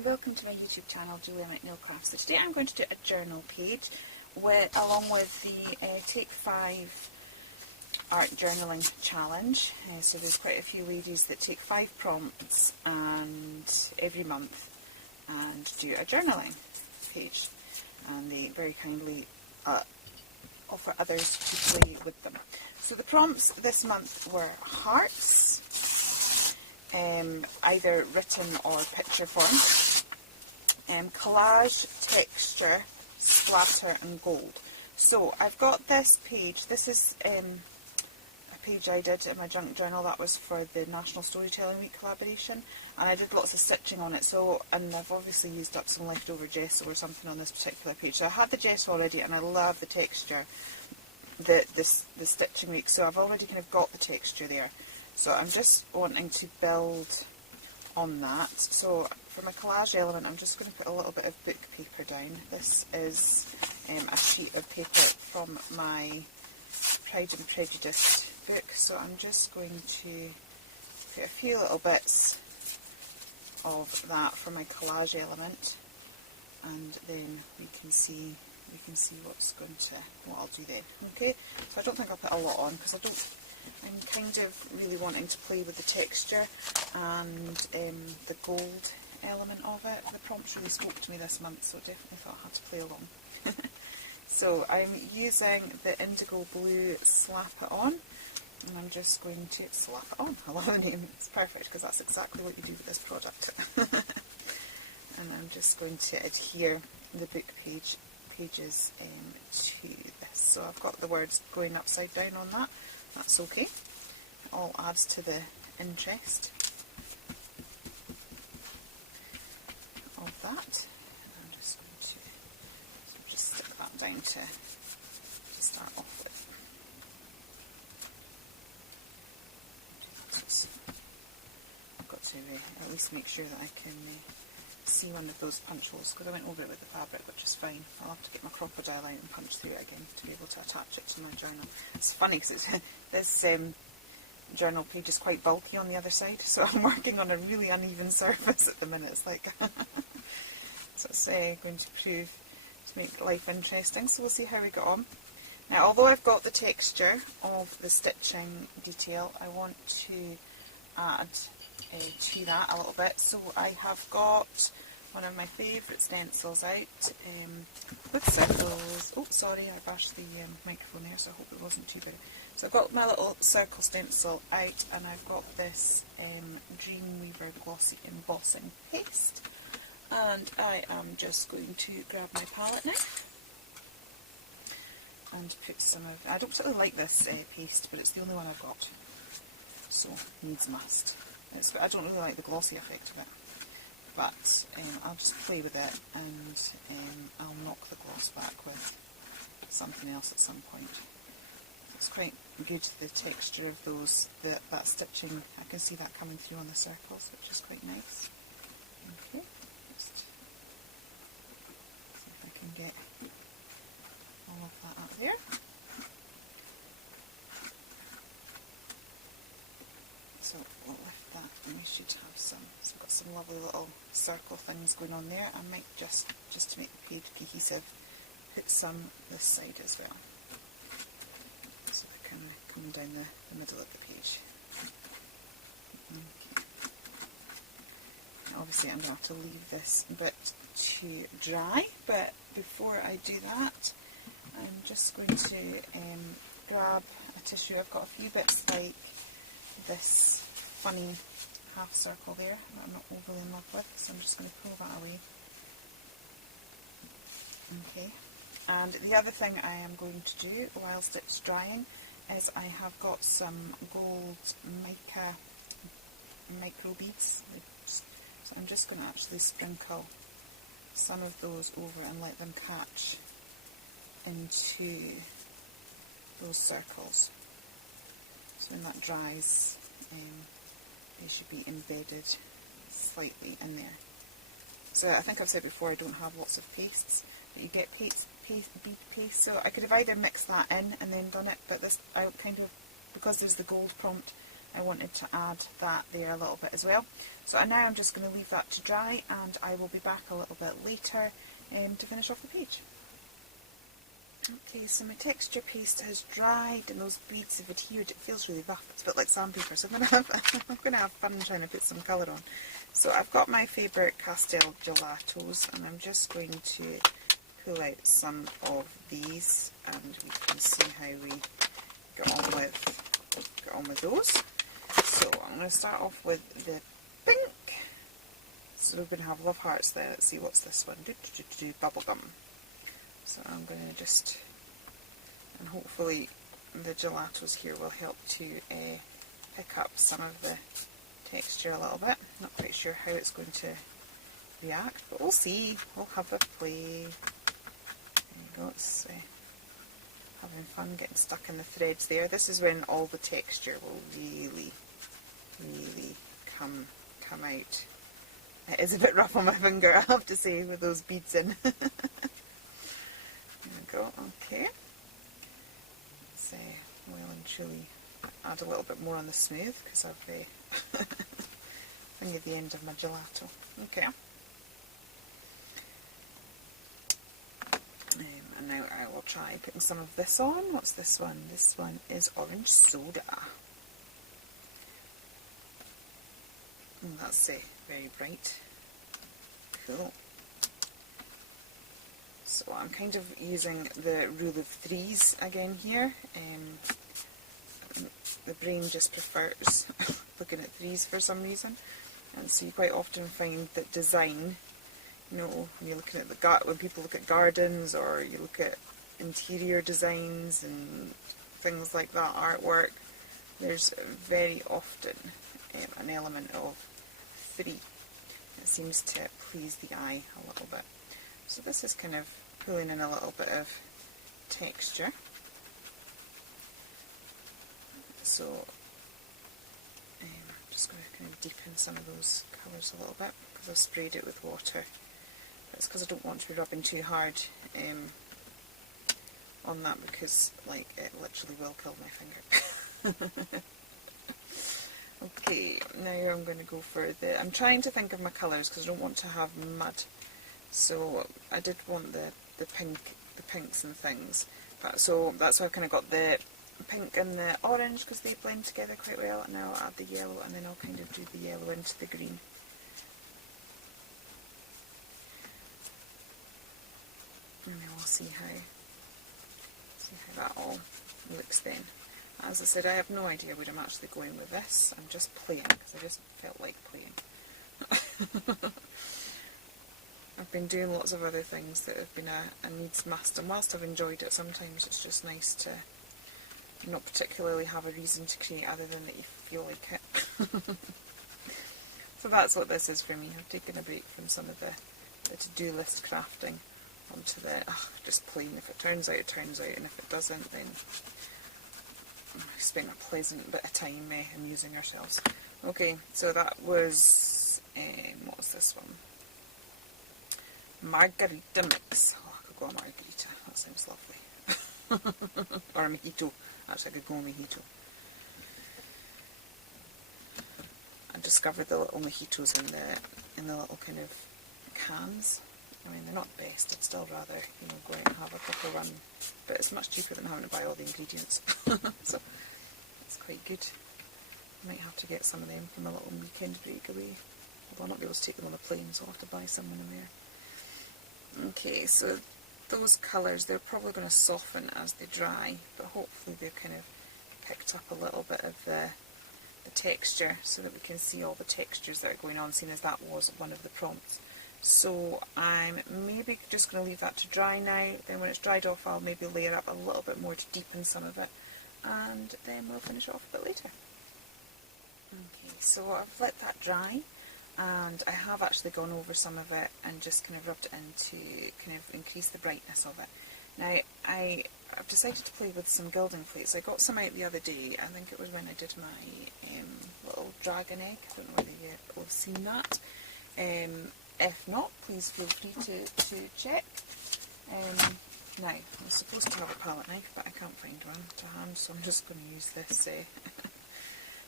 and welcome to my YouTube channel, Julia McNeil Crafts. So today I'm going to do a journal page along with the Take 5 Art Journaling Challenge. So there's quite a few ladies that take 5 prompts and every month and do a journaling page, and they very kindly offer others to play with them. So the prompts this month were hearts, either written or picture form, collage, texture, splatter and gold. So I've got this page. This is a page I did in my junk journal that was for the National Storytelling Week collaboration, and I did lots of stitching on it, and I've obviously used up some leftover gesso or something on this particular page. So I had the gesso already and I love the texture, the stitching week, so I've already kind of got the texture there. So I'm just wanting to build on that. So for my collage element, I'm just going to put a little bit of book paper down. This is a sheet of paper from my Pride and Prejudice book. So I'm just going to put a few little bits of that for my collage element, and then we can see what I'll do then. Okay, so I don't think I'll put a lot on because I'm kind of really wanting to play with the texture and the gold element of it. The prompts really spoke to me this month, so I definitely thought I had to play along. So I'm using the indigo blue Slap It On, and I'm just going to slap it on. I love the name, it's perfect because that's exactly what you do with this product. And I'm just going to adhere the book pages to this. So I've got the words going upside down on that. That's okay. It all adds to the interest of that. And I'm just going to stick that down to start off with. I've got to at least make sure that I can see one of those punch holes, because I went over it with the fabric, which is fine. I'll have to get my crocodile out and punch through it again to be able to attach it to my journal. It's funny because this journal page is quite bulky on the other side, so I'm working on a really uneven surface at the minute. It's like so it's going to make life interesting, so we'll see how we get on. Now, although I've got the texture of the stitching detail, I want to add to that a little bit. So I have got one of my favourite stencils out with circles. Oh, sorry, I bashed the microphone there, so I hope it wasn't too big. So I've got my little circle stencil out, and I've got this Dreamweaver glossy embossing paste, and I am just going to grab my palette knife and put some of, I don't particularly like this paste, but it's the only one I've got, so needs must. I don't really like the glossy effect of it, but I'll just play with it, and I'll knock the gloss back with something else at some point. It's quite good, the texture of those, that stitching. I can see that coming through on the circles, which is quite nice. Okay, just see if I can get all of that up there. So we'll lift that, and we should have some. So we've got some lovely little circle things going on there. I might just to make the page cohesive, put some this side as well. So we can come down the middle of the page. Okay. Obviously I'm going to have to leave this bit to dry, but before I do that, I'm just going to grab a tissue. I've got a few bits like this funny half circle there that I'm not overly in love with, so I'm just going to pull that away. Okay, and the other thing I am going to do whilst it's drying is I have got some gold mica micro beads, so I'm just going to actually sprinkle some of those over and let them catch into those circles. So when that dries, they should be embedded slightly in there. So I think I've said before I don't have lots of pastes, but you get bead paste. So I could have either mixed that in and then done it, but this I kind of, because there's the gold prompt, I wanted to add that there a little bit as well. So now I'm just going to leave that to dry, and I will be back a little bit later to finish off the page. Okay, so my texture paste has dried and those beads have adhered. It feels really rough. It's a bit like sandpaper, so I'm going to have fun trying to put some colour on. So I've got my Faber Castell Gelatos, and I'm just going to pull out some of these, and we can see how we get on with those. So I'm going to start off with the pink. So we're going to have love hearts there. Let's see, what's this one? Bubblegum. So I'm going to just, and hopefully the gelatos here will help to pick up some of the texture a little bit. Not quite sure how it's going to react, but we'll see. We'll have a play. There you go, it's having fun getting stuck in the threads there. This is when all the texture will really come out. It is a bit rough on my finger, I have to say, with those beads in. There we go, okay. Let's well and truly add a little bit more on the smooth, because I've fingered the end of my gelato. Okay. And now I will try putting some of this on. What's this one? This one is orange soda. And that's very bright. Cool. So I'm kind of using the rule of threes again here. The brain just prefers looking at threes for some reason, and so you quite often find that design, you know, when you're looking at when people look at gardens, or you look at interior designs and things like that, artwork, there's very often an element of three. It seems to please the eye a little bit. So this is kind of pulling in a little bit of texture. So I'm just going to kind of deepen some of those colours a little bit, because I've sprayed it with water. But it's because I don't want to be rubbing too hard on that, because like it literally will kill my finger. Okay, now I'm going to go for I'm trying to think of my colours because I don't want to have mud. So I did want the pinks and things. So that's why I've kind of got the pink and the orange, because they blend together quite well, and now I'll add the yellow, and then I'll kind of do the yellow into the green. And then we'll see how that all looks then. As I said, I have no idea where I'm actually going with this. I'm just playing, because I just felt like playing. I've been doing lots of other things that have been a needs must, and whilst I've enjoyed it, sometimes it's just nice to not particularly have a reason to create other than that you feel like it. So that's what this is for me. I've taken a break from some of the to-do list crafting onto the just playing. If it turns out, it turns out, and if it doesn't, then I spent a pleasant bit of time amusing ourselves. Okay, so that was, what was this one? Margarita mix. Oh, I could go a margarita. That sounds lovely. Or a mojito. Actually, I could go a mojito. I discovered the little mojitos in the little kind of cans. I mean, they're not the best. I'd still rather, go out and have a proper run. But it's much cheaper than having to buy all the ingredients. So, it's quite good. I might have to get some of them for my little weekend breakaway. Although I'll not be able to take them on the plane, so I'll have to buy some when I'm there. Okay, so those colours, they're probably going to soften as they dry, but hopefully they've kind of picked up a little bit of the texture, so that we can see all the textures that are going on, seeing as that was one of the prompts. So I'm maybe just going to leave that to dry now. Then when it's dried off, I'll maybe layer up a little bit more to deepen some of it, and then we'll finish it off a bit later. Okay, so I've let that dry, and I have actually gone over some of it and just kind of rubbed it in to kind of increase the brightness of it. Now I've decided to play with some gilding flakes. I got some out the other day. I think it was when I did my little dragon egg. I don't know whether you will have seen that. If not, please feel free to check. Now, I'm supposed to have a palette knife, but I can't find one to hand, so I'm just going to use this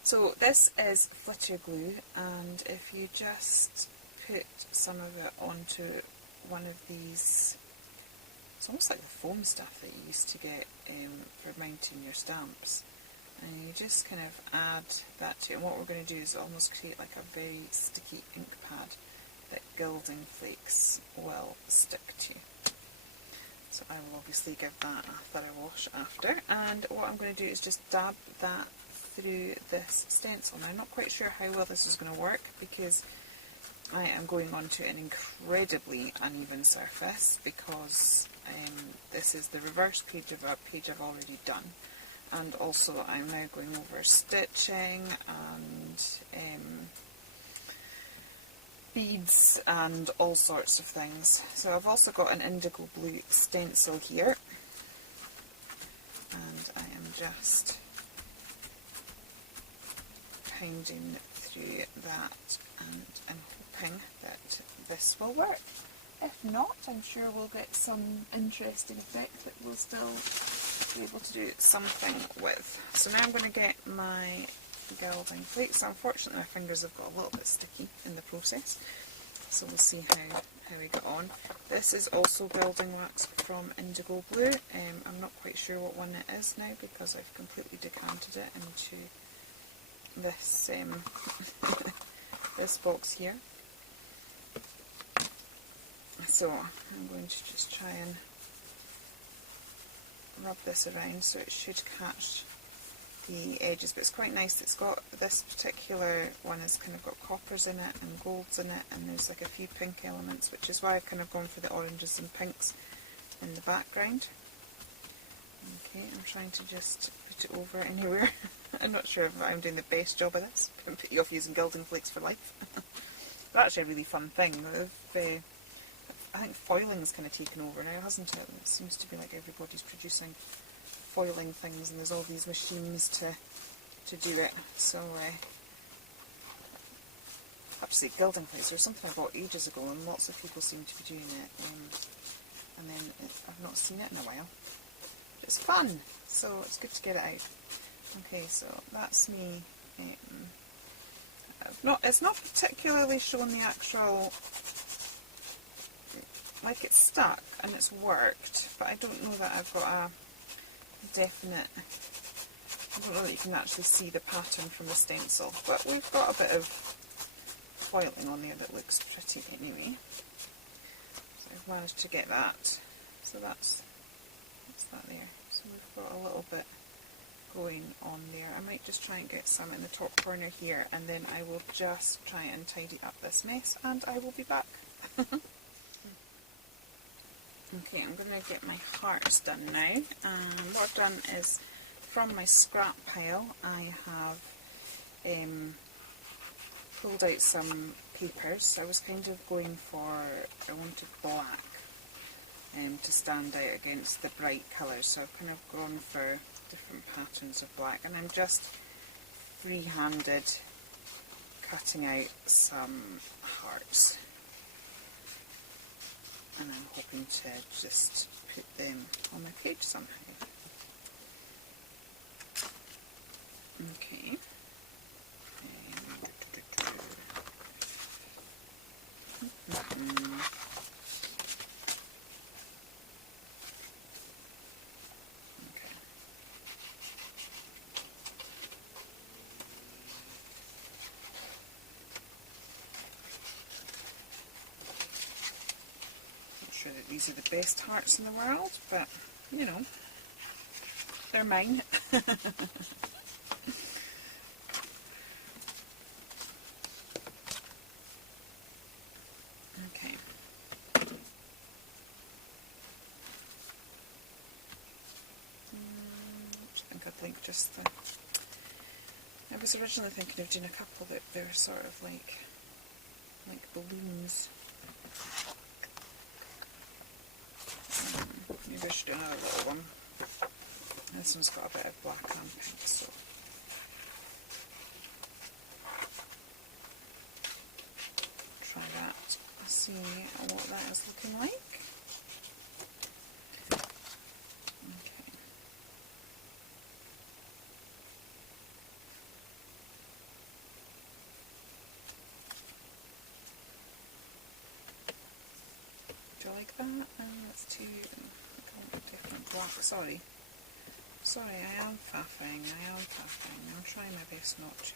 So this is flitter glue, and if you just put some of it onto one of these, it's almost like the foam stuff that you used to get for mounting your stamps, and you just kind of add that to it. And what we're going to do is almost create like a very sticky ink pad that gilding flakes will stick to. So I will obviously give that a thorough wash after, and what I'm going to do is just dab that through this stencil. Now I'm not quite sure how well this is going to work because I am going onto an incredibly uneven surface because this is the reverse page of a page I've already done, and also I'm now going over stitching and beads and all sorts of things. So I've also got an indigo blue stencil here, and I am just pounding through that, and I'm hoping that this will work. If not, I'm sure we'll get some interesting effect that we'll still be able to do something with. So now I'm going to get my gilding flakes. Unfortunately my fingers have got a little bit sticky in the process, so we'll see how we get on. This is also gilding wax from Indigo Blue. I'm not quite sure what one it is now because I've completely decanted it into this this box here. So I'm going to just try and rub this around so it should catch the edges, but it's quite nice. It's got, this particular one has kind of got coppers in it and golds in it, and there's like a few pink elements, which is why I've kind of gone for the oranges and pinks in the background. Okay, I'm trying to just put it over anywhere. I'm not sure if I'm doing the best job of this. Can put you off using gilding flakes for life. But actually a really fun thing. I think foiling's kind of taken over now, hasn't it? It seems to be like everybody's producing foiling things, and there's all these machines to do it. So I have to say, gilding flakes was something I bought ages ago, and lots of people seem to be doing it, and then I've not seen it in a while. It's fun, so it's good to get it out. Okay, so that's me. It's not particularly showing the actual, like it's stuck and it's worked, but I don't know that I've got a definite, I don't know that you can actually see the pattern from the stencil, but we've got a bit of foiling on there that looks pretty anyway. So I've managed to get that, so that's that there. So we've got a little bit going on there. I might just try and get some in the top corner here, and then I will just try and tidy up this mess, and I will be back. Okay, I'm going to get my hearts done now. What I've done is, from my scrap pile, I have pulled out some papers. I was kind of going for, I wanted black to stand out against the bright colours, so I've kind of gone for different patterns of black, and I'm just free-handed cutting out some hearts, and I'm hoping to just put them on my page somehow. Okay. Sure that these are the best hearts in the world, but you know, they're mine. Okay. I think just the, I was originally thinking of doing a couple that they're sort of like balloons. Maybe I should do another little one. This one's got a bit of black and pink, so try that, see what that is looking like. Okay. I like that? That's too different black. Sorry, I am faffing. I'm trying my best not to.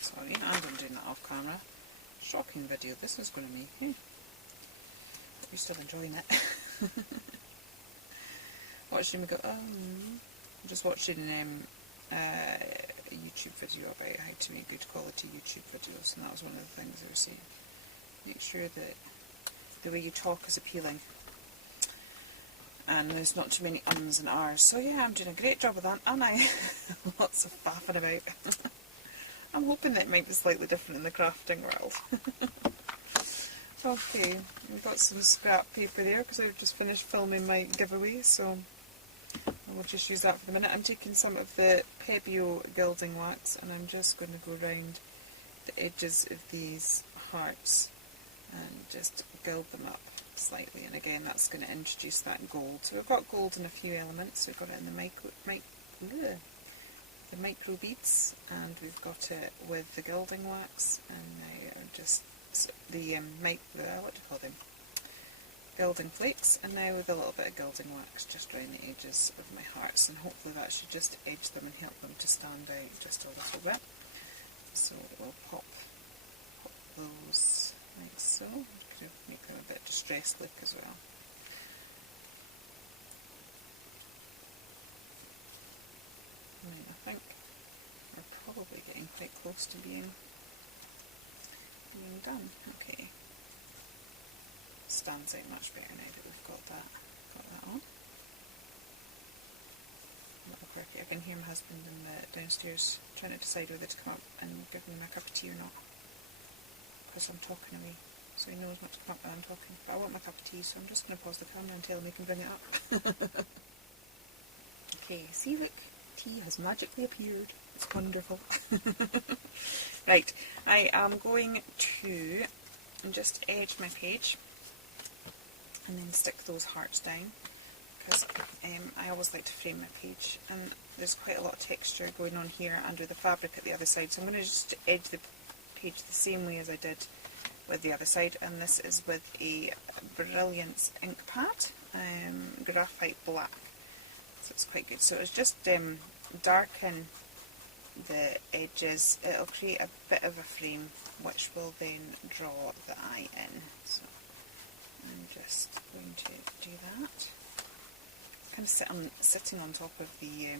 Sorry, I'm doing that off camera. Shocking video this is going to make. Hope you're still enjoying it. Watching me go, I'm just watching a YouTube video about how to make good quality YouTube videos, and that was one of the things they were saying. Make sure that the way you talk is appealing, and there's not too many ums and ahs. So yeah, I'm doing a great job of that, and I lots of faffing about. I'm hoping that it might be slightly different in the crafting world. Okay, we've got some scrap paper there because I've just finished filming my giveaway, so we'll just use that for the minute. I'm taking some of the Pebeo gilding wax and I'm just going to go around the edges of these hearts and just gild them up slightly, and again that's going to introduce that gold. So we've got gold in a few elements. We've got it in the micro beads, and we've got it with the gilding wax, and now just the what do you call them? Gilding flakes, and now with a little bit of gilding wax just around the edges of my hearts, and hopefully that should just edge them and help them to stand out just a little bit. So we'll pop those like so. Could make them a bit distressed look as well. I think we're probably getting quite close to being done. Okay, stands out much better now that we've got that on. A little quirky. I can hear my husband in the downstairs trying to decide whether to come up and give me my cup of tea or not, because I'm talking away, so he knows not to come up when I'm talking. But I want my cup of tea, so I'm just going to pause the camera and tell him he can bring it up. Okay, see, look, tea has magically appeared. It's wonderful. Right, I am going to just edge my page and then stick those hearts down, because I always like to frame my page, and there's quite a lot of texture going on here under the fabric at the other side, so I'm going to just edge the page the same way as I did with the other side, and this is with a Brilliance ink pad, graphite black, so it's quite good. So it's just darken the edges, it'll create a bit of a frame which will then draw the eye in. So I'm just going to do that. Kind of sitting on top of the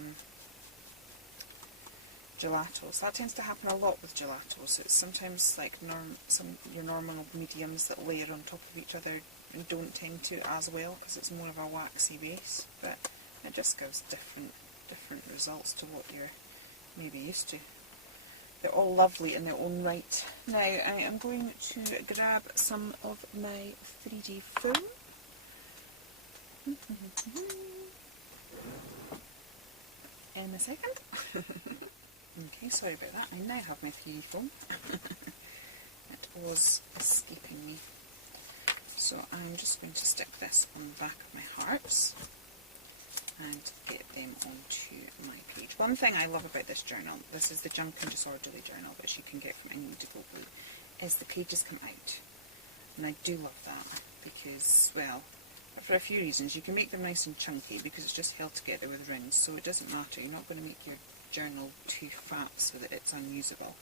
gelatos. That tends to happen a lot with gelatos. So it's sometimes like your normal mediums that layer on top of each other don't tend to as well because it's more of a waxy base, but it just gives different results to what you're maybe used to. They're all lovely in their own right. Now I am going to grab some of my 3D foam. In a second. Okay, sorry about that. I now have my 3D foam. It was escaping me. So I'm just going to stick this on the back of my hearts and get them onto my page. One thing I love about this journal, this is the Junk and Disorderly journal, which you can get from Indigo Blue, is the pages come out. And I do love that because, well, for a few reasons. You can make them nice and chunky because it's just held together with rings, so it doesn't matter. You're not going to make your journal too fat so that it's unusable,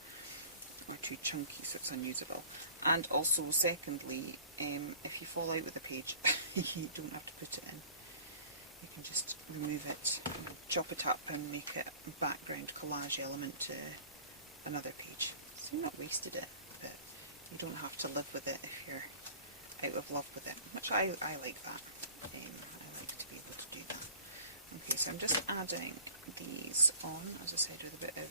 or too chunky so it's unusable. And also, secondly, if you fall out with a page, you don't have to put it in. You can just remove it, chop it up and make it a background collage element to another page. So you've not wasted it, but you don't have to live with it if you're out of love with it, which I like that. I like to be able to do that. Okay, so I'm just adding these on, as I said, with a bit of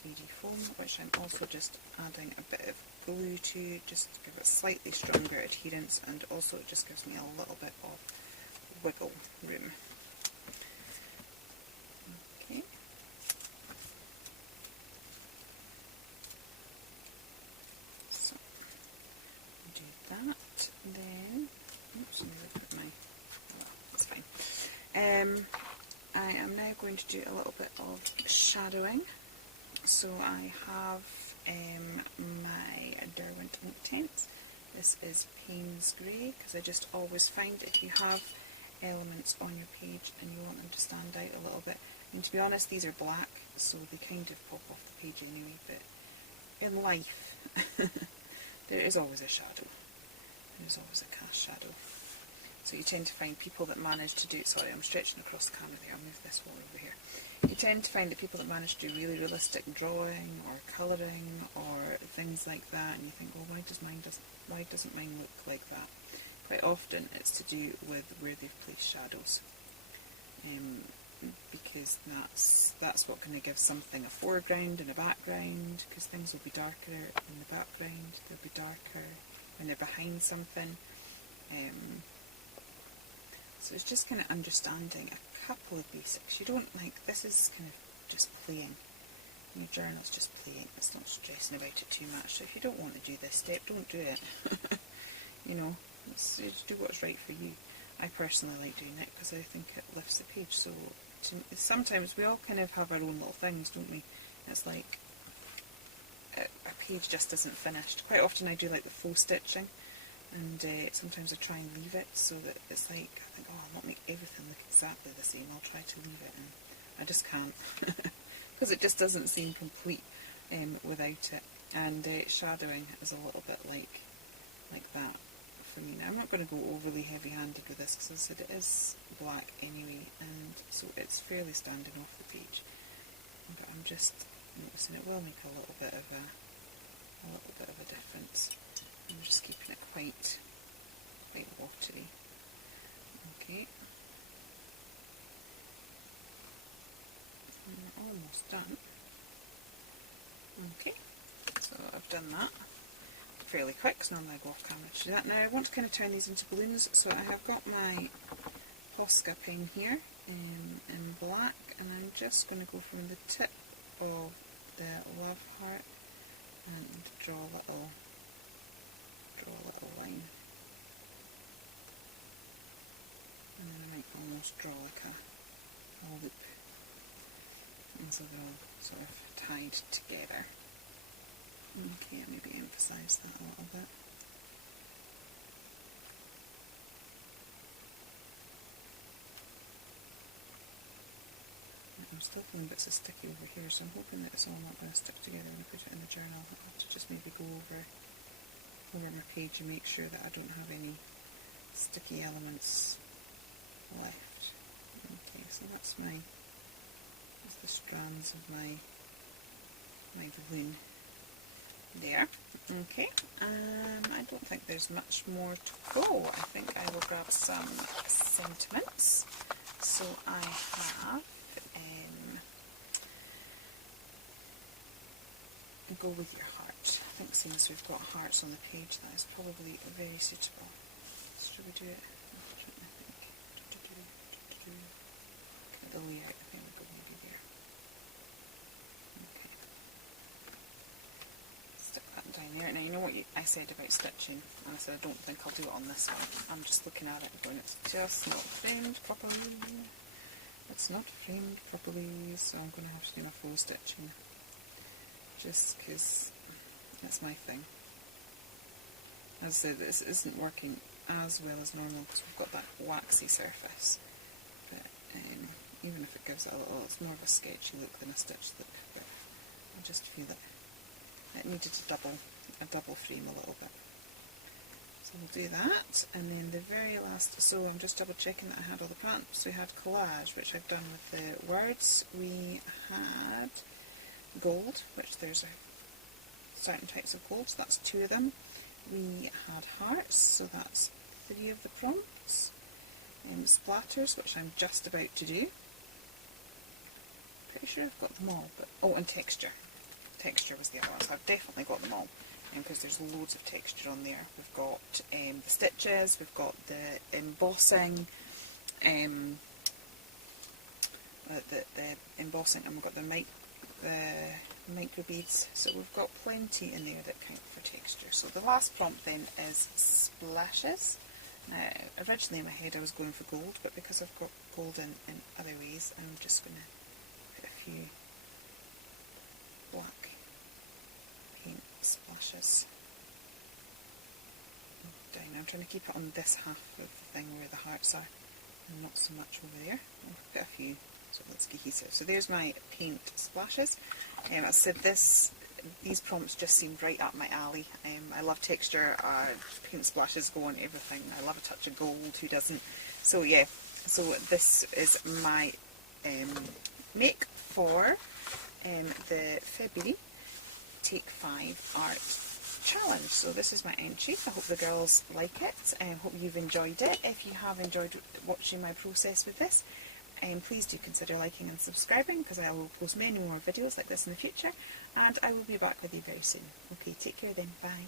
3D foam, which I'm also just adding a bit of glue to, just to give it slightly stronger adherence, and also it just gives me a little bit of wiggle room. Okay. So, do that, then, oops, let me look at my, well, that's fine. I am now going to do a little bit of shadowing So I have my Derwent ink tent. This is Payne's Grey, because I just always find if you have elements on your page and you want them to stand out a little bit, and to be honest these are black so they kind of pop off the page anyway, but in life there is always a shadow, there's always a cast shadow. So you tend to find people that manage to do, sorry I'm stretching across the camera there, I'll move this one over here. You tend to find that people that manage to do really realistic drawing or colouring or things like that, and you think, well, why doesn't mine look like that? Quite often it's to do with where they've placed shadows, because that's what kind of gives something a foreground and a background, because things will be darker in the background, they'll be darker when they're behind something. So it's just kind of understanding a couple of basics. You don't this is kind of just playing. Your journal's just playing. It's not stressing about it too much. So if you don't want to do this step, don't do it. You know, do what's right for you. I personally like doing it because I think it lifts the page. So sometimes we all kind of have our own little things, don't we? It's like a page just isn't finished. Quite often I do like the faux stitching. And sometimes I try and leave it so that it's like, I think, oh, I'll not make everything look exactly the same, I'll try to leave it, and I just can't, because it just doesn't seem complete without it. And shadowing is a little bit like that for me. Now I'm not going to go overly heavy handed with this, because as I said it is black anyway, and so it's fairly standing off the page, but I'm just noticing it will make a little bit of a difference. I'm just keeping it quite watery. Okay. And we're almost done. Okay, so I've done that fairly quick, because normally I go off camera to do that. Now I want to kind of turn these into balloons, so I have got my Posca pen here in black, and I'm just going to go from the tip of the love heart and draw a little line, and then I might almost draw like a loop, and so they're all sort of tied together. Okay, maybe emphasise that a little bit. I'm still feeling bits of sticky over here, so I'm hoping that it's all not going to stick together when I put it in the journal. I'll have to just maybe go over my page and make sure that I don't have any sticky elements left. Okay, so that's the strands of my balloon there. Okay, I don't think there's much more to go. I think I will grab some sentiments. So I have go with your heart. I think since we've got hearts on the page, that is probably very suitable. Should we do it? The layout, I think we'll go maybe there. Okay. Stick that down there. Now you know what I said about stitching, and I said I don't think I'll do it on this one. I'm just looking at it and going, it's just not framed properly. It's not framed properly, so I'm going to have to do my faux stitching. Just because that's my thing. As I said, this isn't working as well as normal because we've got that waxy surface. But even if it gives it a little, it's more of a sketchy look than a stitched look. But I just feel it needed a double frame a little bit. So we'll do that, and then the very last, so I'm just double checking that I had all the prompts. We had collage, which I've done with the words. We had gold, which there's certain types of gold, so that's 2 of them. We had hearts, so that's 3 of the prompts. Splatters, which I'm just about to do. Pretty sure I've got them all, but oh, and texture. Texture was the other one, so I've definitely got them all, because there's loads of texture on there. We've got the stitches, we've got the embossing, the embossing, and we've got the micro beads, so we've got plenty in there that count for texture. So the last prompt then is splashes. Now originally in my head I was going for gold, but because I've got gold in other ways, I'm just going to put a few black paint splashes down. I'm trying to keep it on this half of the thing where the hearts are, and not so much over there. I've got a few, so it looks cohesive. So there's my paint splashes. As I said, these prompts just seemed right up my alley. I love texture, paint splashes go on everything. I love a touch of gold, who doesn't? So yeah, so this is my make for the February Take 5 Art Challenge. So this is my entry. I hope the girls like it. I hope you've enjoyed it. If you have enjoyed watching my process with this, please do consider liking and subscribing, because I will post many more videos like this in the future, and I will be back with you very soon. Okay, take care then. Bye.